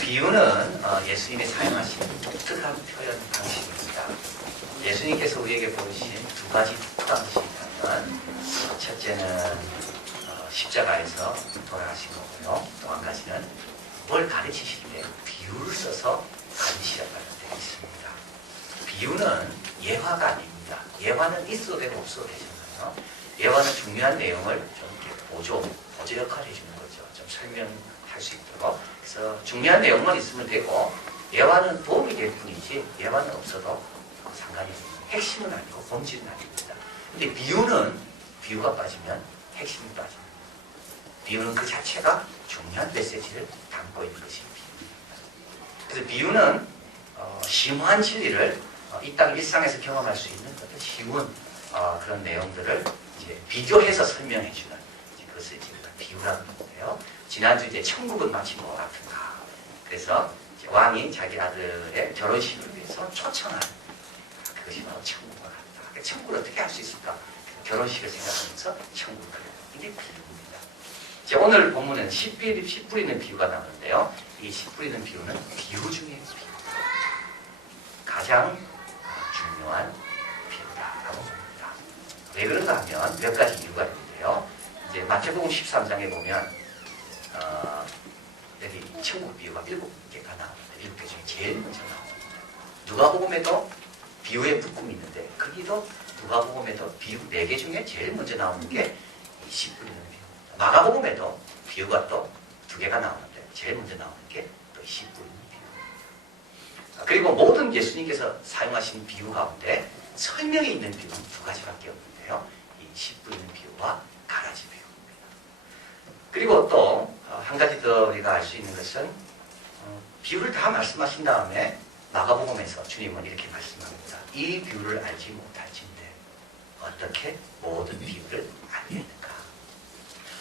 비유는 예수님이 사용하신 독특한 표현 방식입니다. 예수님께서 우리에게 보여주신 두 가지 독특한 것이 있다면, 첫째는 십자가에서 돌아가신 거고요. 또 한 가지는 뭘 가르치실 때 비유를 써서 가르치시라고 하는 데 있습니다. 비유는 예화가 아닙니다. 예화는 있어도 되고 없어도 되잖아요. 예화는 중요한 내용을 좀 이렇게 보조 역할을 해주는 거죠. 좀 설명할 수 있도록. 그래서 중요한 내용만 있으면 되고, 예화는 도움이 될 뿐이지 예화는 없어도 상관이 없습니다. 핵심은 아니고 본질은 아닙니다. 근데 비유는 비유가 빠지면 핵심이 빠집니다. 비유는 그 자체가 중요한 메시지를 담고 있는 것이 비유입니다. 그래서 비유는 심오한 진리를 이 땅 일상에서 경험할 수 있는 쉬운 그런 내용들을 이제 비교해서 설명해주는 그것을 이제 비유라고 하는데요. 지난주 이제 천국은 마치 뭐 같은가. 그래서 왕이 자기 아들의 결혼식을 위해서 초청한 그것이 바로 천국과 같다. 천국을 어떻게 할 수 있을까? 결혼식을 생각하면서 천국을 그려요. 이게 비유입니다. 이제 오늘 본문은 씨 뿌리는 비유가 나오는데요. 이 씨 뿌리는 비유는 비유 중에 비유. 가장 중요한 비유다라고 봅니다. 왜 그런가 하면 몇 가지 이유가 있는데요. 이제 마태복음 13장에 보면 여기 천국 비유가 7개가 나옵니다. 7개 중에 제일 먼저 나옵니다. 누가복음에도 비유의 묶음이 있는데 거기도 누가복음에도 비유 4개 중에 제일 먼저 나오는 게 이 씨 뿌리는 비유입니다. 마가복음에도 비유가 또 2개가 나오는데 제일 먼저 나오는 게 또 씨 뿌리는 비유입니다. 그리고 모든 예수님께서 사용하신 비유 가운데 설명이 있는 비유는 2가지밖에 없는데요. 이 씨 뿌리는 비유와 가라지 비유입니다. 그리고 또 한 가지 더 우리가 알 수 있는 것은 비유를 다 말씀하신 다음에 마가복음에서 주님은 이렇게 말씀합니다. 이 비유를 알지 못할진대 어떻게 모든 비유를 알겠는가.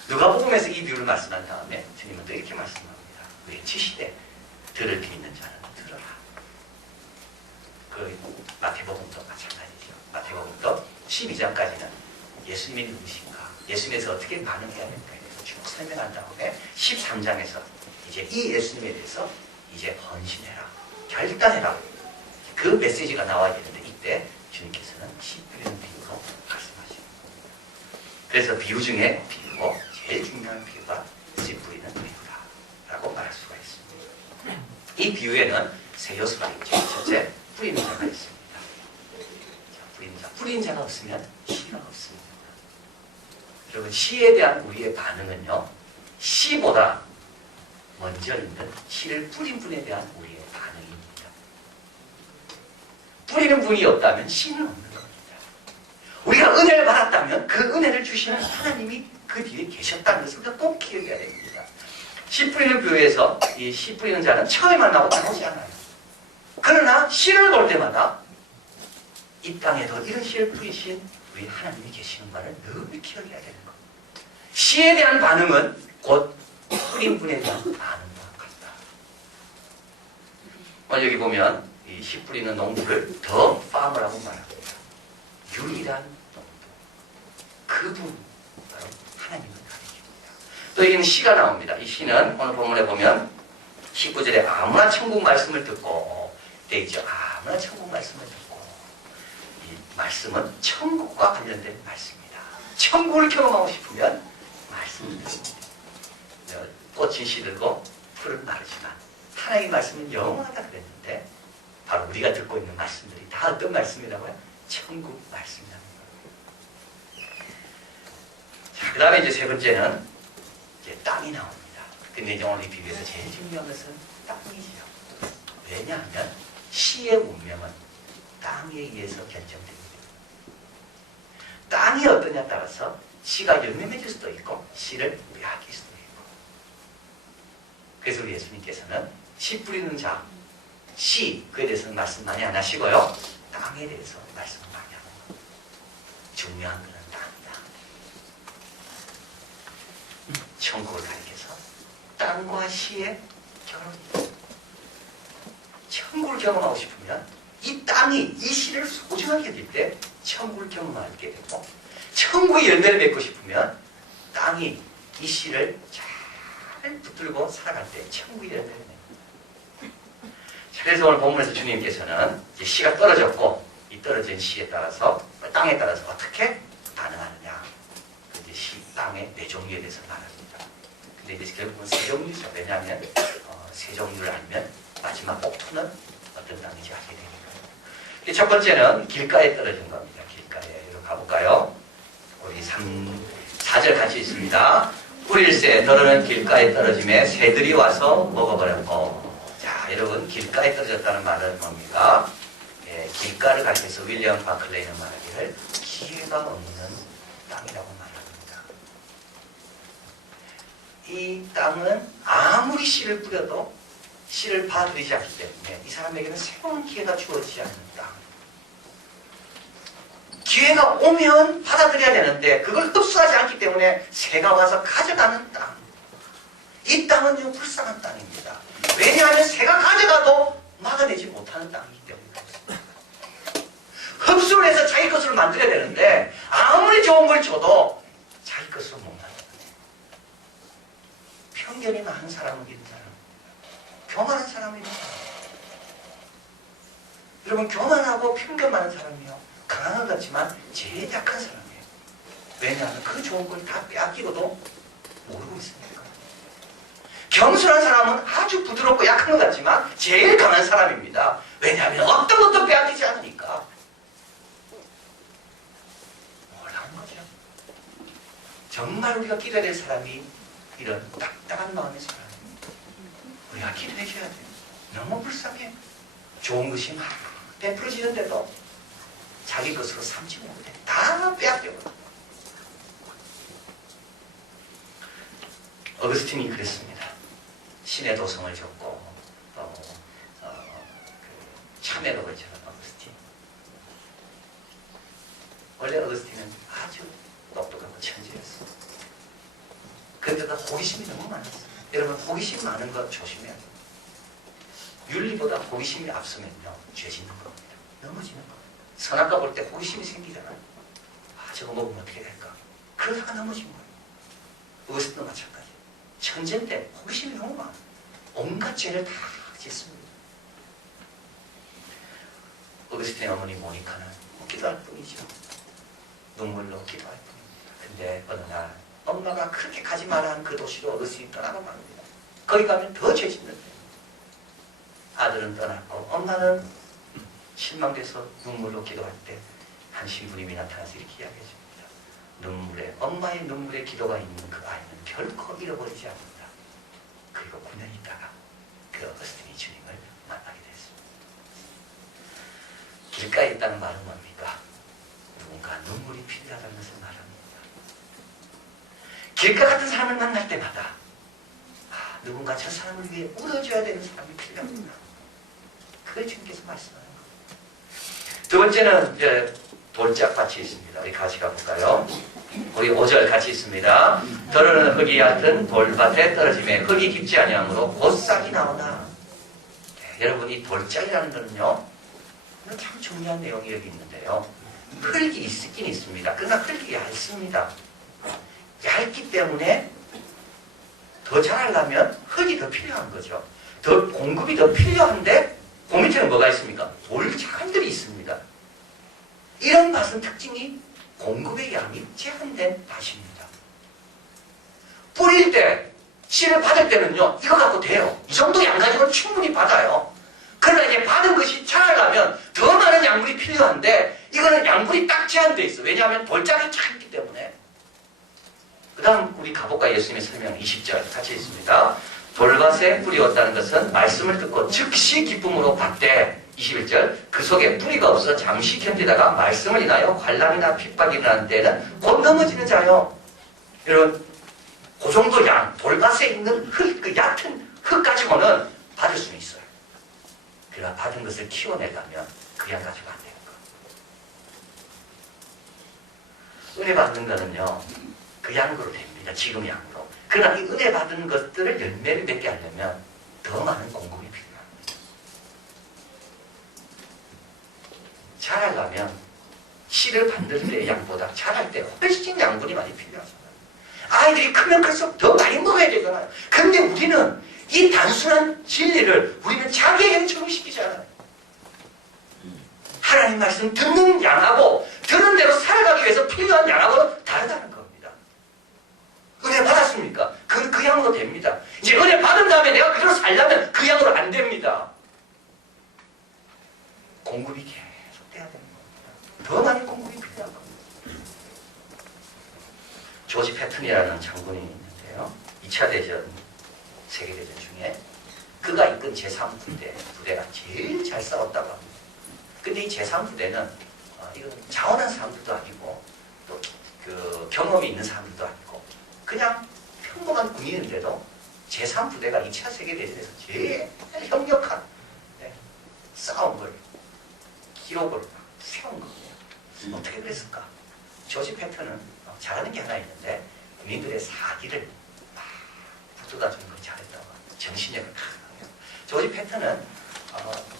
누가복음에서 이 비유를 말씀한 다음에 주님은 또 이렇게 말씀합니다. 외치시되 들을 귀 있는 자는 들어라. 그 마태복음도 마찬가지죠. 마태복음도 12장까지는 예수님이 누구신가, 예수님에서 어떻게 반응해야 될까에 대해서 쭉 설명한 다음에 13장에서 이제 이 예수님에 대해서 이제 헌신해라, 결단해라, 그 메시지가 나와야 되는데 이때 주님께서는 씨 뿌리는 비유로 말씀하십니다. 그래서 비유 중에 비유고 제일 중요한 비유가 씨 뿌리는 비유다라고 말할 수가 있습니다. 이 비유에는 세 요소가 있죠. 첫째, 뿌리는 자가 있습니다. 뿌리는 자가 없으면 씨가 없습니다. 여러분, 씨에 대한 우리의 반응은요, 씨보다 먼저 있는 씨를 뿌린 분에 대한 우리의 반응입니다. 뿌리는 분이 없다면 씨는 없는 겁니다. 우리가 은혜를 받았다면 그 은혜를 주시는 하나님이 그 뒤에 계셨다는 것을 우리가 꼭 기억해야 됩니다. 씨 뿌리는 교회에서 이 씨 뿌리는 자는 처음에 만나고 나오지 않아요. 그러나 씨를 볼 때마다 이 땅에도 이런 씨를 뿌리신 우리 하나님이 계시는 것을 늘 기억해야 되는 겁니다. 씨에 대한 반응은 곧 뿌린 분에 대한 반응과 같다. 여기 보면 이 씨 뿌리는 농부를 더 파머라고 말합니다. 유일한 농부. 그분 바로 하나님을 가리킵니다. 또 여기는 시가 나옵니다. 이 시는 오늘 본문에 보면 19절에 아무나 천국 말씀을 듣고 되어 있죠. 아무나 천국 말씀을 듣고, 이 말씀은 천국과 관련된 말씀입니다. 천국을 경험하고 싶으면 말씀을 듣습니다. 꽃이 시들고 풀은 마르지만 하나님의 말씀은 영원하다 그랬는데 바로 우리가 듣고 있는 말씀들이 다 어떤 말씀이라고요? 천국 말씀이라는 거예요. 자, 그 다음에 이제 세 번째는 이제 땅이 나옵니다. 근데 이제 오늘 이 비유에서 제일 중요한 것은 땅이지요. 왜냐하면 씨의 운명은 땅에 의해서 결정됩니다. 땅이 어떠냐에 따라서 씨가 열매 맺을 수도 있고 씨를 빼앗길 수도 있고. 그래서 우리 예수님께서는 씨 뿌리는 자, 씨, 그에 대해서는 말씀 많이 안 하시고요, 땅에 대해서 말씀을 많이 하는 겁니다. 중요한 것은 땅이다. 천국을 가리켜서 땅과 씨의 결혼이다. 천국을 경험하고 싶으면 이 땅이 이 씨를 소중하게 여길 때 천국을 경험하게 되고, 천국의 열매를 맺고 싶으면 땅이 이 씨를 잘 붙들고 살아갈 때 천국의 열매를 맺는 거예요. 그래서 오늘 본문에서 주님께서는 이제 씨가 떨어졌고 이 떨어진 씨에 따라서 땅에 따라서 어떻게 반응하느냐. 이제 씨 땅의 네 종류에 대해서 말합니다. 근데 이제 결국은 세 종류죠. 왜냐하면 세 종류를 알면 마지막 폭투는 어떤 땅인지 알게 되니까. 첫 번째는 길가에 떨어진 겁니다. 길가에. 이리로 가볼까요? 우리 4절 같이 있습니다. 뿌릴새 더러는 길가에 떨어짐에 새들이 와서 먹어버렸고. 자, 여러분 길가에 떨어졌다는 말은 뭡니까? 예, 길가를 가리켜서 윌리엄 바클레이는 말하기를 기회가 없는 땅이라고 말합니다. 이 땅은 아무리 씨를 뿌려도 씨를 받아들이지 않기 때문에 이 사람에게는 새로운 기회가 주어지지 않는 땅. 기회가 오면 받아들여야 되는데 그걸 흡수하지 않기 때문에 새가 와서 가져가는 땅. 이 땅은요 불쌍한 땅입니다. 왜냐하면 새가 가져가도 막아내지 못하는 땅이기 때문에 그렇습니다. 흡수를 해서 자기 것으로 만들어야 되는데 아무리 좋은 걸 줘도 자기 것으로 못 만들어요. 편견이 많은 사람은 이런 사람입니다. 교만한 사람이 이런 사람. 여러분 교만하고 편견 많은 사람이요 강한 것 같지만 제일 약한 사람이에요. 왜냐하면 그 좋은 걸 다 빼앗기고도 모르고 있으니까. 겸손한 사람은 아주 부드럽고 약한 것 같지만 제일 강한 사람입니다. 왜냐하면 어떤 것도 빼앗기지 않으니까. 몰라온 거죠. 정말 우리가 기도해야 될 사람이 이런 딱딱한 마음의 사람입니다. 우리가 기도해줘야 돼요. 너무 불쌍해. 좋은 것이 막 베풀어지는데도 자기 것으로 삼지 못해. 다 빼앗겨버려. 어거스틴이 그랬습니다. 신의 도성을 줬고 참회로 걸쳐는 어거스틴. 원래 어거스틴은 아주 똑똑하고 천재였어요. 그런데도 호기심이 너무 많았어요. 여러분 호기심 많은 거 조심해야 돼요. 윤리보다 호기심이 앞서면요 죄 짓는 겁니다. 넘어지는 겁니다. 선악과 볼 때 호기심이 생기잖아요. 아 저거 먹으면 어떻게 될까? 그러다가 넘어진 거예요. 어거스틴도 마찬가지. 천재인데 호기심이 너무 많아요. 온갖 죄를 다 짓습니다. 어거스틴의 어머니 모니카는 기도할 뿐이죠. 눈물로 기도할 뿐입니다. 근데 어느 날 엄마가 그렇게 가지 마라 한 그 도시로 어거스틴이 떠나고 맙니다. 거기 가면 더 죄 짓는데 아들은 떠났고 엄마는 실망돼서 눈물로 기도할 때 한 신부님이 나타나서 이렇게 이야기해 줍니다. 눈물에 엄마의 눈물에 기도가 있는 그 아이는 결코 잃어버리지 않는다. 그리고 9년 있다가 그 어거스틴이 주님을 만나게 됐습니다. 길가에 있다는 말은 뭡니까? 누군가 눈물이 필요하다는 것을 말합니다. 길가 같은 사람을 만날 때마다 누군가 저 사람을 위해 울어줘야 되는 사람이 필요합니다. 그걸 주님께서 말씀하는 겁니다. 두 번째는 이제 돌짝밭이 있습니다. 우리 같이 가볼까요? 우리 5절 같이 있습니다. 더러는 흙이 얕은 돌밭에 떨어짐에 흙이 깊지 아니하므로 곧 싹이 나오나. 네, 여러분 이 돌짝이라는 거는요 참 중요한 내용이 여기 있는데요. 흙이 있긴 있습니다. 그러나 흙이 얇습니다. 얇기 때문에 더 자라려면 흙이 더 필요한 거죠. 더 공급이 더 필요한데 그 밑에는 뭐가 있습니까? 돌자갈들이 있습니다. 이런 밭은 특징이 공급의 양이 제한된 밭입니다. 뿌릴 때, 씨를 받을 때는요, 이거 갖고 돼요. 이 정도 양 가지고는 충분히 받아요. 그러나 이제 받은 것이 자라려면 더 많은 양분이 필요한데 이거는 양분이 딱 제한되어 있어. 왜냐하면 돌짝이 작기 때문에. 그 다음 우리 가볼까? 예수님의 설명 20절 같이 있습니다. 돌밭에 뿌리었다는 것은 말씀을 듣고 즉시 기쁨으로 받되 21절 그 속에 뿌리가 없어 잠시 견디다가 말씀을 인하여 환난이나 핍박이 일어나는 때는 곧 넘어지는 자요. 여러분 그 정도 양 돌밭에 있는 흙, 그 얕은 흙 가지고는 받을 수는 있어요. 그러나 받은 것을 키워내려면 그 양 가지고 안 되는 거예요. 은혜 받는 거는요 그 양으로 됩니다. 지금 양으로. 그러나 이 은혜 받은 것들을 열매를 맺게 하려면 더 많은 공급이 필요합니다. 자라려면 씨를 받는 때의 양보다 자랄 때 훨씬 양분이 많이 필요하잖아요. 아이들이 크면 클수록 더 많이 먹어야 되잖아요. 그런데 우리는 이 단순한 진리를 우리는 자기에게 적용시키지 않아요. 하나님 말씀 듣는 양하고 들은 대로 살아가기 위해서 필요한 양하고는 다르다는 겁니다. 은혜 받았습니까? 그 양으로 됩니다. 이제 은혜 받은 다음에 내가 그대로 살려면 그 양으로 안 됩니다. 공급이 계속 돼야 되는 겁니다. 더 많은 공급이 필요한 겁니다. 조지 패튼이라는 장군이 있는데요. 2차 대전, 세계대전 중에 그가 이끈 제3부대가 제일 잘 싸웠다고 합니다. 근데 이 제3부대는 이건 자원한 사람들도 아니고 또 그 경험이 있는 사람들도 아니고 그냥 평범한 군인인데도 제3부대가 2차 세계대전에서 제일 협력한 싸움을 기록을 세운 거예요. 어떻게 그랬을까? 조지 패턴은 잘하는 게 하나 있는데 군인들의 사기를 막 북돋아주는 걸 잘했다고 합니다. 정신력을 강해요. 조지 패턴은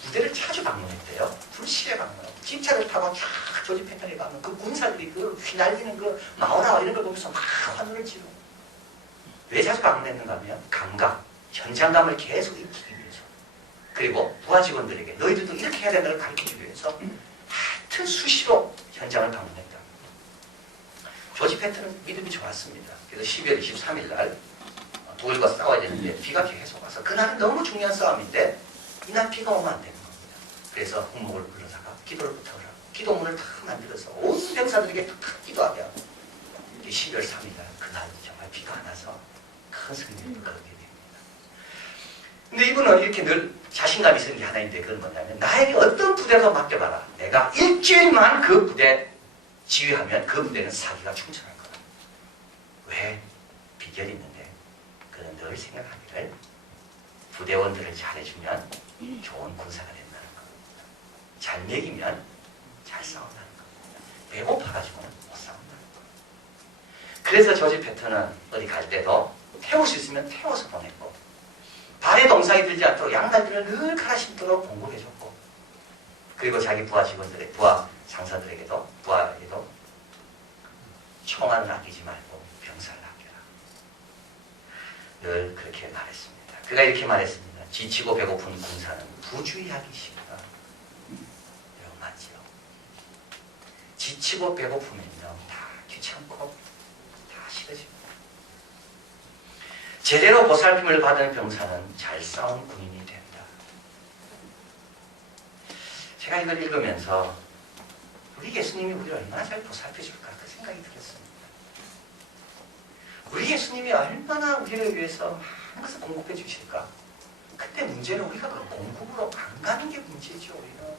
부대를 자주 방문했대요. 불시에 방문하고 집차를 타고 쫙 조지 패턴에 가면 그 군사들이 그 휘날리는 그 마오라와 이런 걸 보면서 막 환호를 지르고 왜 자주 방문했는가 하면 감각, 현장감을 계속 익히기 위해서 그리고 부하 직원들에게 너희들도 이렇게 해야 된다는 걸 가르치기 위해서 하여튼 수시로 현장을 방문했다. 조지 패턴은 믿음이 좋았습니다. 그래서 12월 23일 날 독일과 싸워야 되는데 비가 계속 와서 그날은 너무 중요한 싸움인데 이날 비가 오면 안 되는 겁니다. 그래서 훈목을 불러다가 기도를 부탁을 하고 기도문을 탁 만들어서 온 병사들에게 탁 기도하게 하고 12월 3일 날 그날 정말 비가 안 와서 큰 승리를 거두게 됩니다. 근데 이분은 이렇게 늘 자신감이 있는 게 하나 있는데 그건 뭐냐면 나에게 어떤 부대도 맡겨봐라. 내가 일주일만 그 부대 지휘하면 그 부대는 사기가 충천할 거다. 왜? 비결이 있는데 그는 늘 생각하기를 부대원들을 잘해주면 좋은 군사가 된다는 겁니다. 잘 먹이면 잘 싸운다는 겁니다. 배고파가지고는 못 싸운다는 겁니다. 그래서 조지 패턴은 어디 갈 때도 태울 수 있으면 태워서 보냈고 발에 동상이 들지 않도록 양말들을 늘 갈아 신도록 공급해줬고 그리고 자기 부하 직원들의 부하 상사들에게도 부하에게도 총알을 아끼지 말고 병사를 아껴라. 늘 그렇게 말했습니다. 그가 이렇게 말했습니다. 지치고 배고픈 군사는 부주의하기 쉽다. 이런 거 맞지요? 지치고 배고프면요 다 귀찮고 다 싫어집니다. 제대로 보살핌을 받은 병사는 잘 싸운 군인이 된다. 제가 이걸 읽으면서 우리 예수님이 우리를 얼마나 잘 보살펴줄까 그 생각이 들었습니다. 우리 예수님이 얼마나 우리를 위해서 많은 것을 공급해 주실까? 근데 문제는 우리가 그 공급으로 안 가는 게 문제죠. 우리는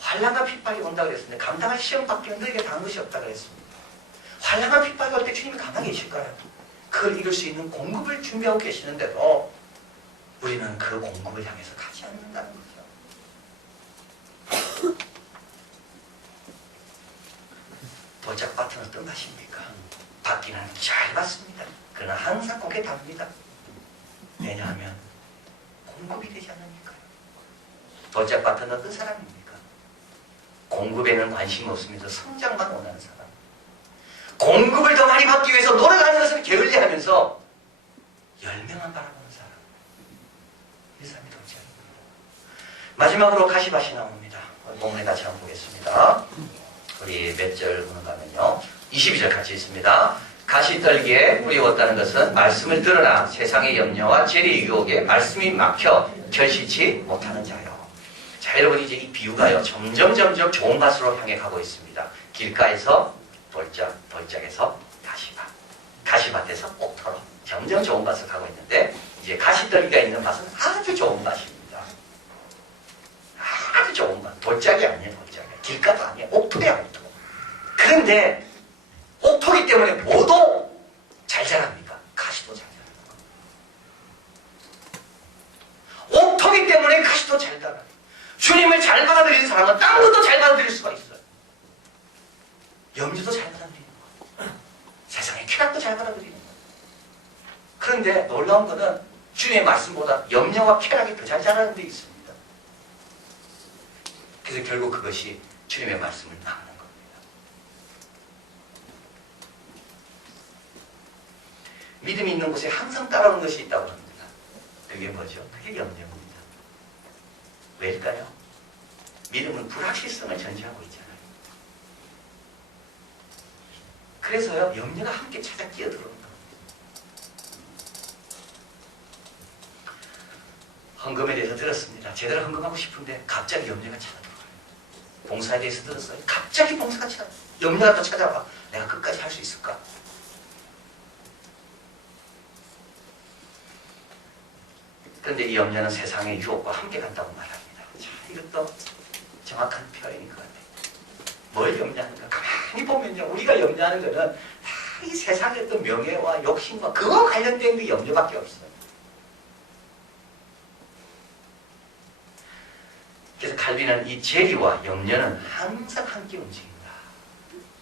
환난과 핍박이 온다 그랬습니다. 감당할 시험밖에 너에게 당한 것이 없다 그랬습니다. 환난과 핍박이 올 때 주님이 가만히 계실까요? 그걸 이룰 수 있는 공급을 준비하고 계시는데도 우리는 그 공급을 향해서 가지 않는다는 거죠. 도짝밭은 어떤 맛입니까? 받기는 잘 받습니다. 그러나 항상 고개 답니다. 왜냐하면 공급이 되지 않으니까요. 도짝밭은 어떤 사람입니까? 공급에는 관심이 없으면서 성장만 원하는 사람. 공급을 더 많이 받기 위해서 노력하는 것을 게을리하면서 열매만 바라보는 사람. 이 사람이 도짝입니다. 마지막으로 가시밭이 나옵니다. 본문에 다시 한번 보겠습니다. 우리 몇 절 보는가 하면요. 22절 같이 있습니다. 가시떨기에 뿌리웠다는 것은 말씀을 들으나 세상의 염려와 재리의 유혹에 말씀이 막혀 결실치 못하는 자요. 자, 여러분 이제 이 비유가요. 점점 좋은 밭으로 향해 가고 있습니다. 길가에서 돌짝, 돌짝에서 가시밭, 가시밭에서 옥토로 점점 좋은 밭을 가고 있는데 이제 가시떨기가 있는 밭은 아주 좋은 밭입니다. 아주 좋은 밭. 돌짝이 아니에요. 돌짝이. 길가도 아니에요. 옥토야, 옥토. 그런데 옥토기 때문에 뭐도 잘 자랍니까? 가시도 잘 자랍니다. 옥토기 때문에 가시도 잘 자랍니다. 주님을 잘 받아들이는 사람은 딴 것도 잘 받아들일 수가 있어요. 염려도 잘 받아들이는 거예요. 세상의 쾌락도 잘 받아들이는 거예요. 그런데 놀라운 것은 주님의 말씀보다 염려와 쾌락이 더 잘 자라는 데 있습니다. 그래서 결국 그것이 주님의 말씀을 막는 겁니다. 믿음이 있는 곳에 항상 따라오는 것이 있다고 합니다. 그게 뭐죠? 그게 염려입니다. 왜일까요? 믿음은 불확실성을 전제하고 있잖아요. 그래서요, 염려가 함께 찾아 끼어들어오는 겁니다. 헌금에 대해서 들었습니다. 제대로 헌금하고 싶은데 갑자기 염려가 찾아들어요. 봉사에 대해서 들었어요. 갑자기 봉사가 염려가 또 찾아와. 내가 끝까지 할 수 있을까? 그런데 이 염려는 세상의 유혹과 함께 간다고 말합니다. 자, 이것도 정확한 표현인 것 같아요. 뭘 염려하는가? 가만히 보면요, 우리가 염려하는 것은 다 이 세상의 어떤 명예와 욕심과 그거 관련된 게 염려밖에 없어요. 그래서 칼빈은 이 재리와 염려는 항상 함께 움직인다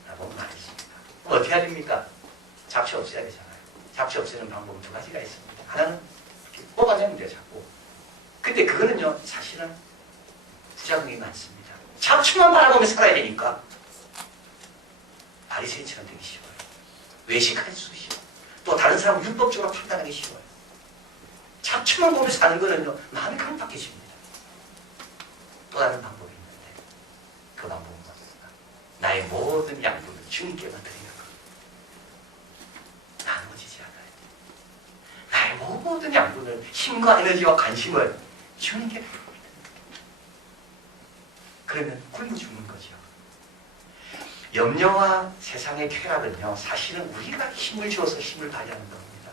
라고 말했습니다. 어떻게 해야 됩니까? 잡채 없애야 되잖아요. 잡채 없애는 방법은 두 가지가 있습니다. 하나는 이렇게 뽑아내면 돼요, 자꾸. 근데 그거는요, 사실은 부작용이 많습니다. 잡초만 바라보며 살아야 되니까 바리새인처럼 되기 쉬워요. 외식할 수 쉬워요. 또 다른 사람을 율법적으로 판단하기 쉬워요. 잡초만 보며 사는 거는요, 마음이 강박해집니다. 또 다른 방법이 있는데 그 방법은 뭡니까? 나의 모든 양분을 주님께만 드리는 것. 나눠지지 않아야 돼. 나의 모든 양분을, 힘과 에너지와 관심을 주님께 드립니다. 그러면 굶어 죽는 거죠. 염려와 세상의 쾌락은요, 사실은 우리가 힘을 줘서 힘을 발휘하는 겁니다.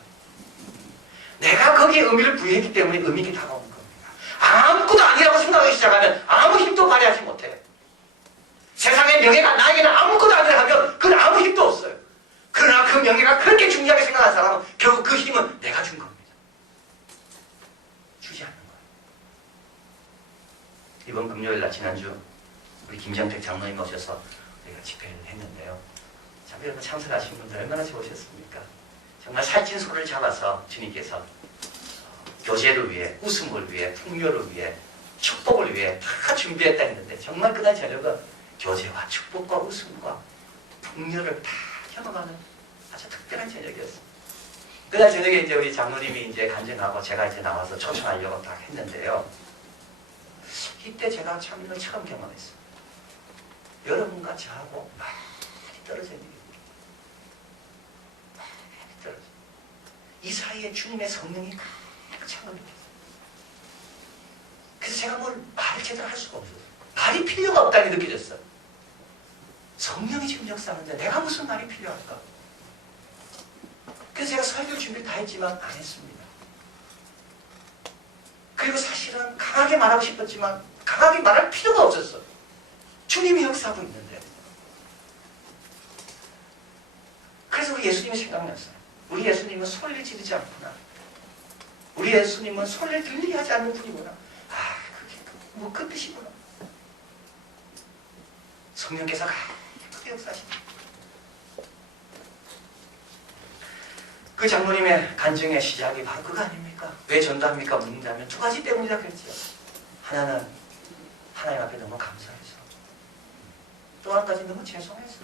내가 거기에 의미를 부여했기 때문에 의미가 다가오는 겁니다. 아무것도 아니라고 생각하기 시작하면 아무 힘도 발휘하지 못해요. 세상의 명예가 나에게는 아무것도 아니라 하면 그건 아무 힘도 없어요. 그러나 그 명예가 그렇게 중요하게 생각하는 사람은 결국 그 힘은 내가 준 겁니다. 주지 않는 거예요. 이번 금요일날 지난주 우리 김정택 장로님 오셔서 우리가 집회를 했는데요. 참 여러분 참석하신 분들 얼마나 좋으셨습니까? 정말 살찐 소를 잡아서 주님께서 교제를 위해, 웃음을 위해, 풍요를 위해, 축복을 위해 다 준비했다 했는데 정말 그날 저녁은 교제와 축복과 웃음과 풍요를 다 경험하는 아주 특별한 저녁이었습니다. 그날 저녁에 이제 우리 장로님이 이제 간증하고 제가 이제 나와서 초청하려고 딱 했는데요. 이때 제가 참 이걸 처음 경험했어요. 여러분과 저하고 많이 떨어져 있는 게 많이 떨어져. 이 사이에 주님의 성령이 가득 차고 느꼈어요. 그래서 제가 뭘 말을 제대로 할 수가 없어요. 말이 필요가 없다는 게 느껴졌어요. 성령이 지금 역사하는데 내가 무슨 말이 필요할까? 그래서 제가 설교 준비를 다 했지만 안 했습니다. 그리고 사실은 강하게 말하고 싶었지만 강하게 말할 필요가 없었어. 주님이 역사하고 있는데. 그래서 우리 예수님이 생각났어요. 우리 예수님은 소리를 지르지 않구나. 우리 예수님은 소리를 들리게 하지 않는 분이구나. 아, 그게 뭐 그 뜻이구나. 성령께서 크게 역사하십니다. 그 장로님의 간증의 시작이 바로 그거 아닙니까? 왜 전도합니까? 묻는다면 두 가지 때문이라 그랬죠. 하나는 하나님 앞에 너무 감사해서, 또 한 가지 너무 죄송해서.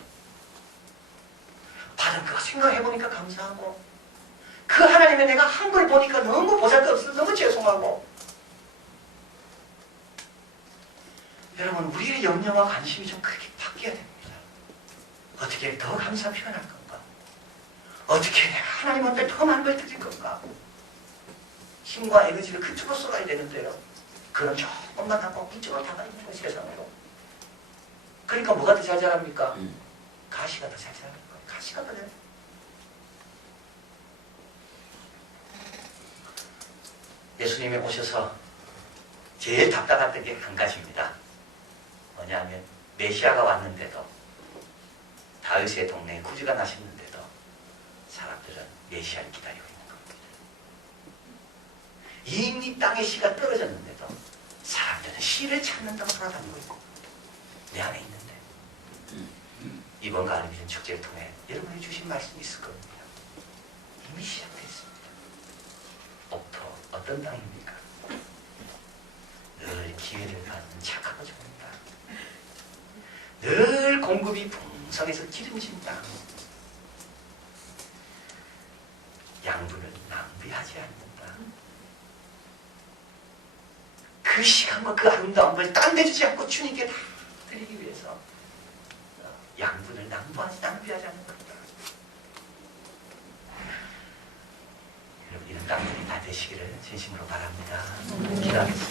받은 그거 생각해보니까 감사하고, 그 하나님의 내가 한 걸 보니까 너무 보잘것없어서 너무 죄송하고. 여러분, 우리의 염려와 관심이 좀 그렇게 바뀌어야 됩니다. 어떻게 더 감사 표현할 건가? 어떻게 내가 하나님 앞에 더 많은 걸 드릴 건가? 힘과 에너지를 그쪽으로 쏟아야 되는데요. 그럼 조금만 하고 이쪽으로 다가 있는 거예요, 세상으로. 그러니까 뭐가 더 잘 자랍니까? 가시가 더 잘 자랍니다. 가시가 더 잘. 예수님이 오셔서 제일 답답했던 게 한 가지입니다. 뭐냐면 메시아가 왔는데도, 다윗의 동네에 구주가 나셨는데도 사람들은 메시아를 기다리고 있는 겁니다. 이미 땅의 씨가 떨어졌는데도 사람들은 씨를 찾는다고 돌아다니고 있고, 내 안에 있는데. 이번 가을미션 축제를 통해 여러분이 주신 말씀이 있을 겁니다. 이미 시작됐습니다. 옥토 어떤 땅입니까? 늘 기회를 받는 착하고 좋은 땅, 늘 공급이 풍성해서 기름진 땅. 양분을 낭비하지 않는다. 그 시간과 그 아름다운 걸 딴 데 주지 않고 주님께 다 드리기 위해서 양분을 낭비하지 않는 겁니다. 여러분, 이런 땅들이 다 되시기를 진심으로 바랍니다. 기도하겠습니다.